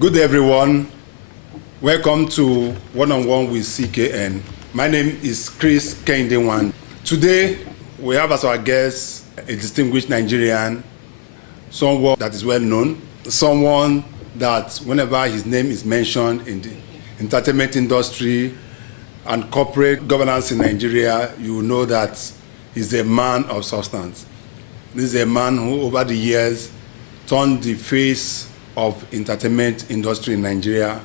Good day, everyone. Welcome to One-on-One with CKN. My name is Chris Kendewan. Today, we have as our guest a distinguished Nigerian, someone that is well known, someone that whenever his name is mentioned in the entertainment industry and corporate governance in Nigeria, you will know that he's a man of substance. This is a man who over the years turned the face of entertainment industry in Nigeria.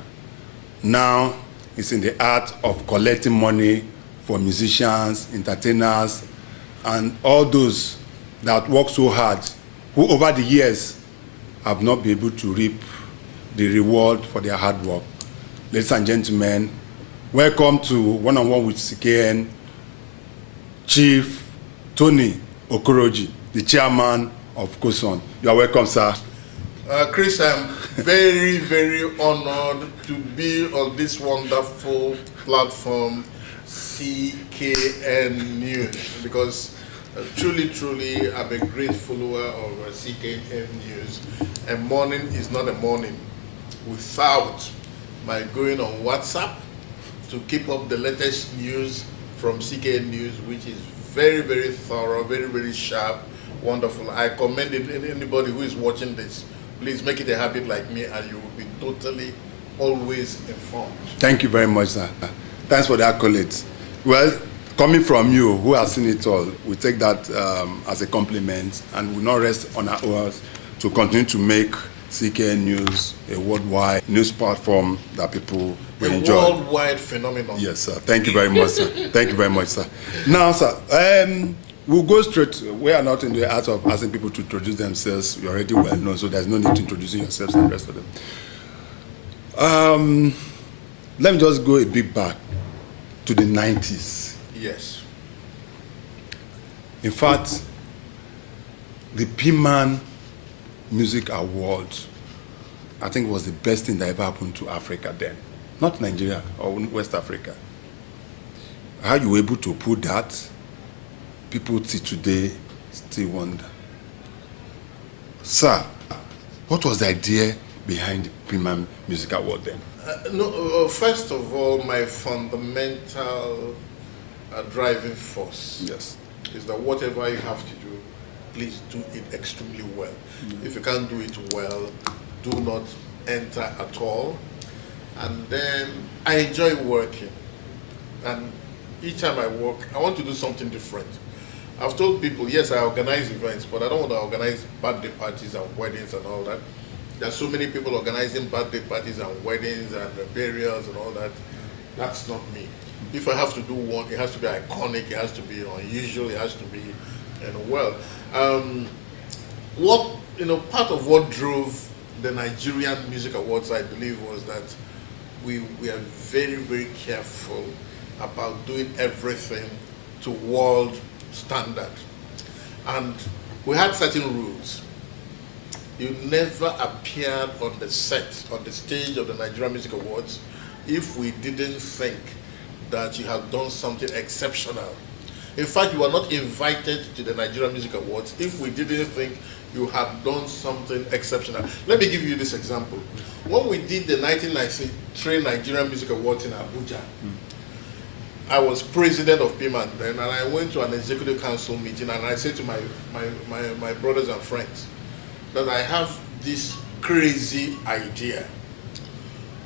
Now he's in the art of collecting money for musicians, entertainers, and all those that work so hard, who over the years have not been able to reap the reward for their hard work. Ladies and gentlemen, welcome to One-on-One with CKN, Chief Tony Okoroji, the chairman of COSON. You are welcome, sir. Chris, I'm very, very honored to be on this wonderful platform, CKN News, because truly, I'm a great follower of CKN News. A morning is not a morning without my going on WhatsApp to keep up the latest news from CKN News, which is very, very thorough, very, very sharp, wonderful. I commend anybody who is watching this. Please make it a habit like me, and you will be totally always informed. Thank you very much, sir. Thanks for the accolades. Well, coming from you, who has seen it all, we take that as a compliment and will not rest on our oars to continue to make CKN News a worldwide news platform that people will enjoy. A worldwide phenomenon. Yes, sir. Thank you very much, sir. Thank you very much, sir. Now, sir, we'll go straight. We are not in the art of asking people to introduce themselves. You're already well known, so there's no need to introducing yourselves and the rest of them. Let me just go a bit back to the 90s. Yes. In fact, the P-Man Music Awards, I think, was the best thing that ever happened to Africa then. Not Nigeria or West Africa. How you were able to put that? People till today still wonder. Sir, what was the idea behind the P-Man Music Award then? First of all, my fundamental driving force is that whatever you have to do, please do it extremely well. If you can't do it well, do not enter at all. And then I enjoy working. And each time I work, I want to do something different. I've told people, yes, I organize events, but I don't want to organize birthday parties and weddings and all that. There's so many people organizing birthday parties and weddings and burials and all that. That's not me. If I have to do one, it has to be iconic, it has to be unusual, it has to be, part of what drove the Nigerian Music Awards, I believe, was that we are very, very careful about doing everything to world standard. And we had certain rules. You never appeared on the set, on the stage of the Nigerian Music Awards if we didn't think that you had done something exceptional. In fact, you were not invited to the Nigerian Music Awards if we didn't think you had done something exceptional. Let me give you this example. When we did the 1993 Nigerian Music Awards in Abuja, I was president of P-Man then, and I went to an executive council meeting, and I said to my brothers and friends that I have this crazy idea.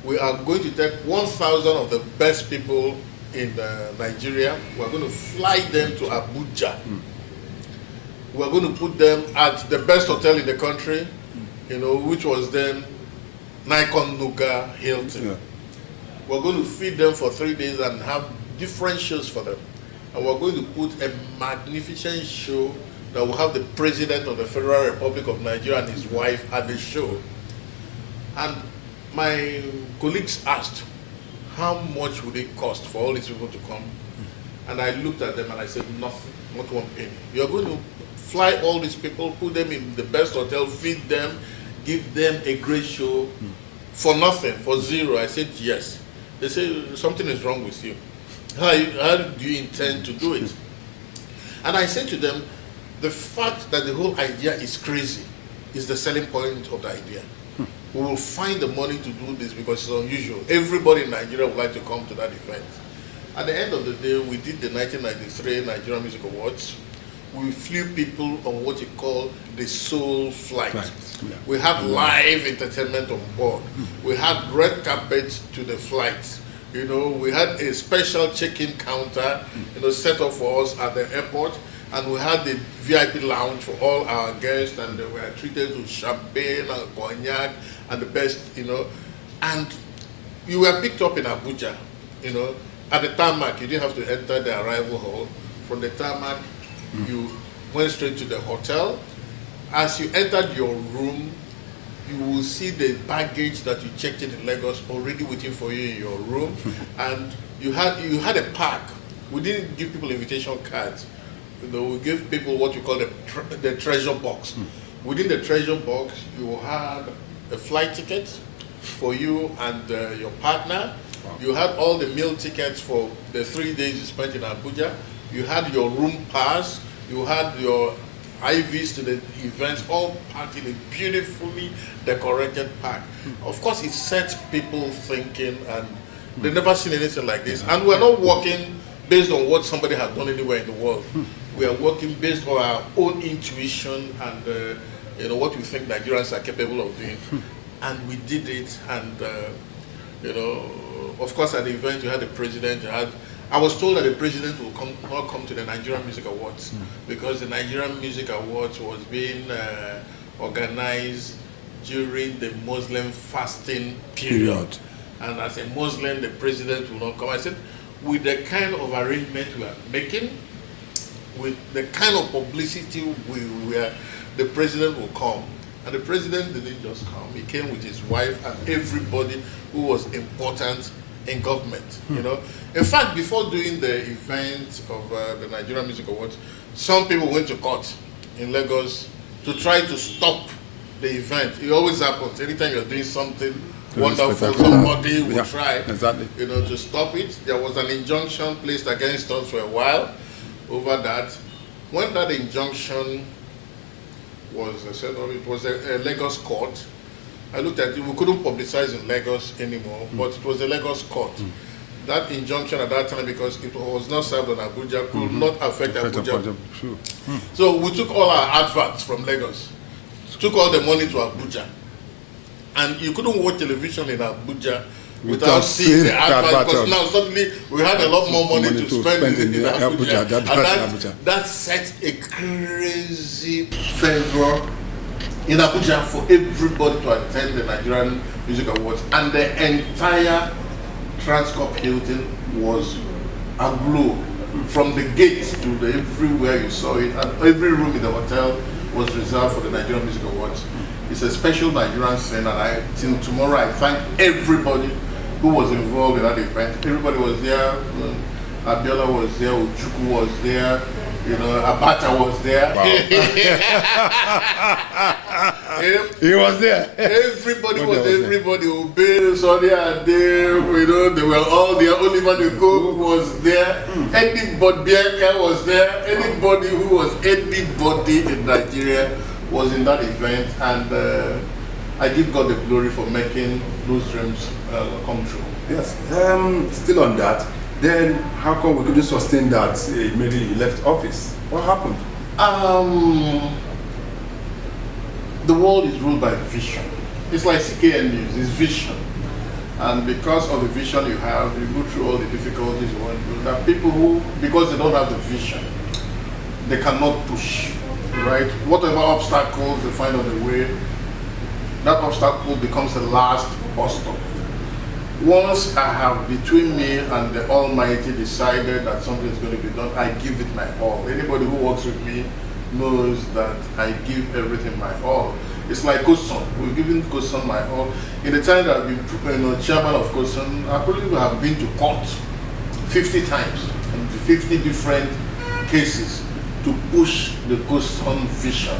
We are going to take 1,000 of the best people in Nigeria. We're going to fly them to Abuja. We're going to put them at the best hotel in the country, which was then Nikon Nuga Hilton. Yeah. We're going to feed them for 3 days and have different shows for them. And we're going to put a magnificent show that will have the President of the Federal Republic of Nigeria and his wife at the show. And my colleagues asked, how much would it cost for all these people to come? And I looked at them and I said, nothing, not one penny. You're going to fly all these people, put them in the best hotel, feed them, give them a great show for nothing, for zero. I said, yes. They said, something is wrong with you. How do you intend to do it? And I said to them, the fact that the whole idea is crazy is the selling point of the idea. we will find the money to do this because it's unusual. Everybody in Nigeria would like to come to that event. At the end of the day, we did the 1993 Nigerian Music Awards. We flew people on what you call the soul flight. Right. Yeah. We had live entertainment on board. We had red carpet to the flight. You know, we had a special check-in counter, set up for us at the airport, and we had the VIP lounge for all our guests, and they were treated with champagne and cognac and the best, and you were picked up in Abuja, at the tarmac. You didn't have to enter the arrival hall. From the tarmac, you went straight to the hotel. As you entered your room, you will see the baggage that you checked in Lagos already waiting for you in your room, and you had a pack. We didn't give people invitation cards. We gave people what you call the treasure box. Within the treasure box, you had a flight ticket for you and your partner. You had all the meal tickets for the 3 days you spent in Abuja. You had your room pass. You had your IVs to the events, all packed in a beautifully decorated pack. Of course, it sets people thinking, and they've never seen anything like this. And we're not working based on what somebody has done anywhere in the world. We are working based on our own intuition and what we think Nigerians are capable of doing. And we did it, and of course, at the event you had the president. I was told that the president will not come to the Nigerian Music Awards because the Nigerian Music Awards was being organized during the Muslim fasting period. And as a Muslim, the president will not come. I said, with the kind of arrangement we are making, with the kind of publicity the president will come. And the president didn't just come. He came with his wife and everybody who was important in government, In fact, before doing the event of the Nigerian Music Awards, some people went to court in Lagos to try to stop the event. It always happens. Anytime you're doing something wonderful, somebody will try to stop it. There was an injunction placed against us for a while over that. When that injunction was settled, it was a Lagos court. I looked at it, we couldn't publicize in Lagos anymore, but it was a Lagos court. That injunction at that time, because it was not served on Abuja, could not affect Abuja. Sure. So we took all our adverts from Lagos, took all the money to Abuja. And you couldn't watch television in Abuja without seeing the advert, because now suddenly we had a lot more money to spend in Abuja. And that set a crazy favor in Abuja for everybody to attend the Nigerian Music Awards, and the entire Transcorp Hilton was aglow from the gate to everywhere you saw it, and every room in the hotel was reserved for the Nigerian Music Awards. It's a special Nigerian scene, and till tomorrow I thank everybody who was involved in that event. Everybody was there. Abiola was there, Uchuku was there, Abacha was there. Wow. He was there. Everybody was there. Everybody, Ube, Sonia, Ade, they were all there. Oliver the Cook was there. Anybody, Bianca was there. Anybody who was anybody in Nigeria was in that event, and I give God the glory for making those dreams come true. Yes. Still on that, then how come we couldn't sustain that immediately he left office? What happened? The world is ruled by vision. It's like CKN News, it's vision. And because of the vision you have, you go through all the difficulties you want to do. There are people who, because they don't have the vision, they cannot push, right? Whatever obstacles they find on the way, that obstacle becomes the last bus stop. Once I have, between me and the Almighty, decided that something is going to be done, I give it my all. Anybody who works with me knows that I give everything my all. It's like COSON. We've given COSON my all. In the time that I've been chairman of COSON, I probably have been to court 50 times, in 50 different cases, to push the COSON vision.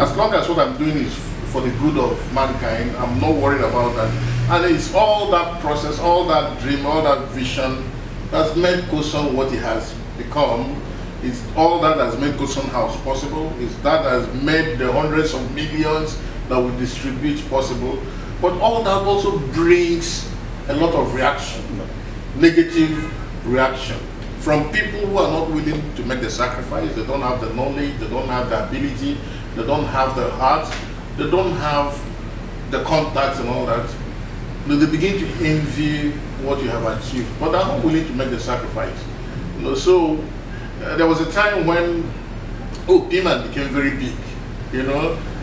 As long as what I'm doing is for the good of mankind, I'm not worried about that. And it's all that process, all that dream, all that vision that's made COSON what it has become. It's all that has made COSON House possible. It's that has made the hundreds of millions that we distribute possible. But all that also brings a lot of reaction, negative reaction from people who are not willing to make the sacrifice. They don't have the knowledge, they don't have the ability, they don't have the heart, they don't have the contacts and all that. They begin to envy what you have achieved, but they're not willing to make the sacrifice. So there was a time when P-Man became very big.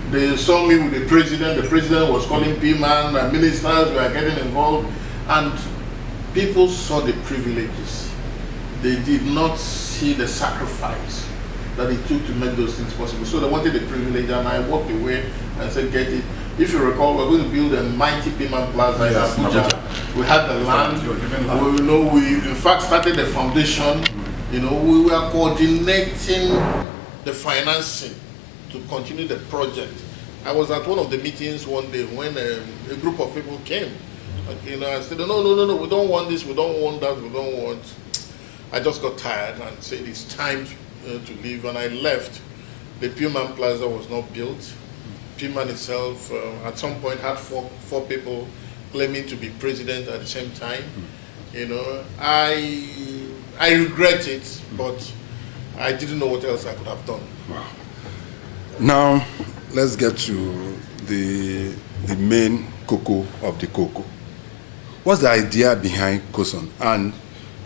They saw me with the president was calling P-Man, and ministers were getting involved, and people saw the privileges. They did not see the sacrifice that it took to make those things possible. So they wanted the privilege, and I walked away and said, get it. If you recall, we're going to build a mighty P-Man Plaza in Abuja. We had the land. We in fact started the foundation. We were coordinating the financing to continue the project. I was at one of the meetings one day when a group of people came. I said, no, we don't want this, we don't want that, we don't want. I just got tired and said it's time to leave, and I left. The P-Man Plaza was not built. P-Man itself at some point had four people claiming to be president at the same time. I regret it, but I didn't know what else I could have done. Wow. Now, let's get to the main cocoa of the cocoa. What's the idea behind COSON? And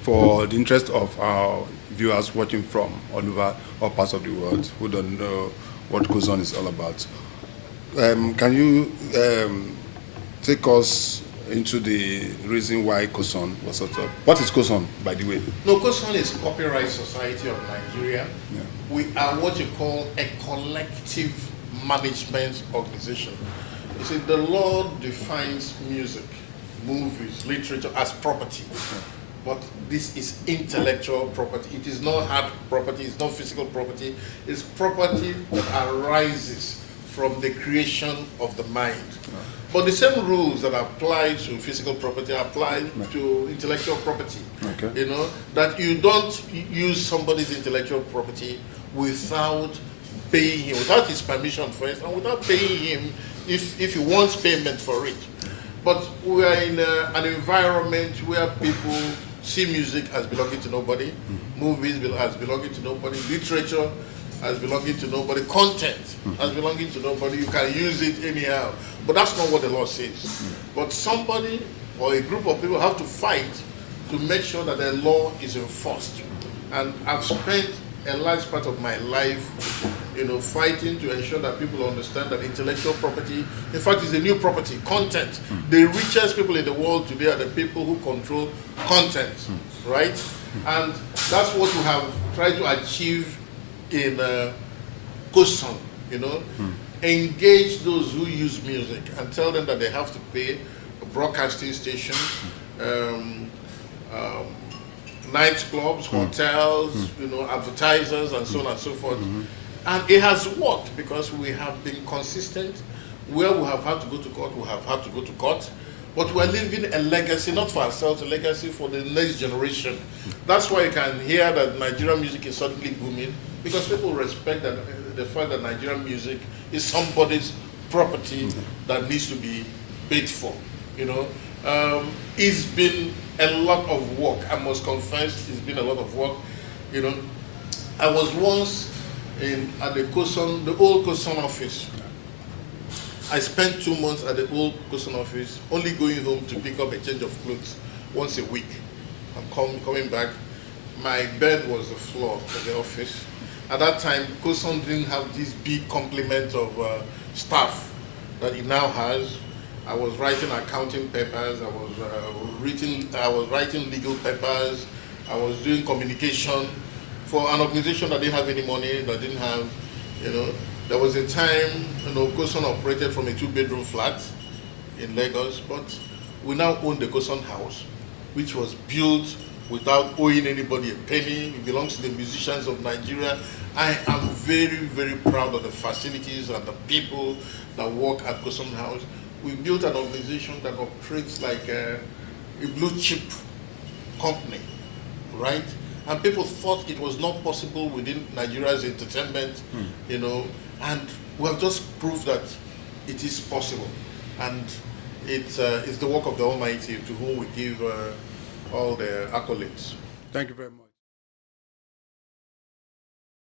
for the interest of our viewers watching from all over all parts of the world who don't know what COSON is all about, can you take us into the reason why COSON was set up? What is COSON, by the way? No, COSON is Copyright Society of Nigeria. Yeah. We are what you call a collective management organization. You see, the law defines music, movies, literature as property. But this is intellectual property. It is not hard property, it's not physical property. It's property that arises from the creation of the mind. But the same rules that apply to physical property apply to intellectual property. Okay. That you don't use somebody's intellectual property without paying him, without his permission first, and without paying him if he wants payment for it. But we are in an environment where people see music as belonging to nobody, movies as belonging to nobody, literature as belonging to nobody, content as belonging to nobody. You can use it anyhow. But that's not what the law says. But somebody or a group of people have to fight to make sure that the law is enforced. And I've spent a large part of my life, fighting to ensure that people understand that intellectual property, in fact, is a new property, content. The richest people in the world today are the people who control content, right? And that's what we have tried to achieve in COSON, engage those who use music and tell them that they have to pay a broadcasting station, nightclubs, hotels, advertisers, and so on and so forth. And it has worked because we have been consistent. Where we have had to go to court, we have had to go to court. But we're leaving a legacy, not for ourselves, a legacy for the next generation. That's why you can hear that Nigerian music is suddenly booming, because people respect that, the fact that Nigerian music is somebody's property that needs to be paid for. It's been a lot of work. I must confess, it's been a lot of work. I was once at the COSON, the old COSON office. I spent 2 months at the old COSON office, only going home to pick up a change of clothes once a week. I'm coming back. My bed was the floor of the office. At that time, COSON didn't have this big complement of staff that it now has. I was writing accounting papers, I was writing legal papers, I was doing communication for an organization that didn't have any money, that didn't have, there was a time, COSON operated from a 2-bedroom flat in Lagos, but we now own the COSON house, which was built without owing anybody a penny. It belongs to the musicians of Nigeria. I am very, very proud of the facilities and the people that work at COSON house. We built an organization that operates like a blue chip company, right? And people thought it was not possible within Nigeria's entertainment, and we have just proved that it is possible. And it's the work of the Almighty, to whom we give all the accolades. Thank you very much.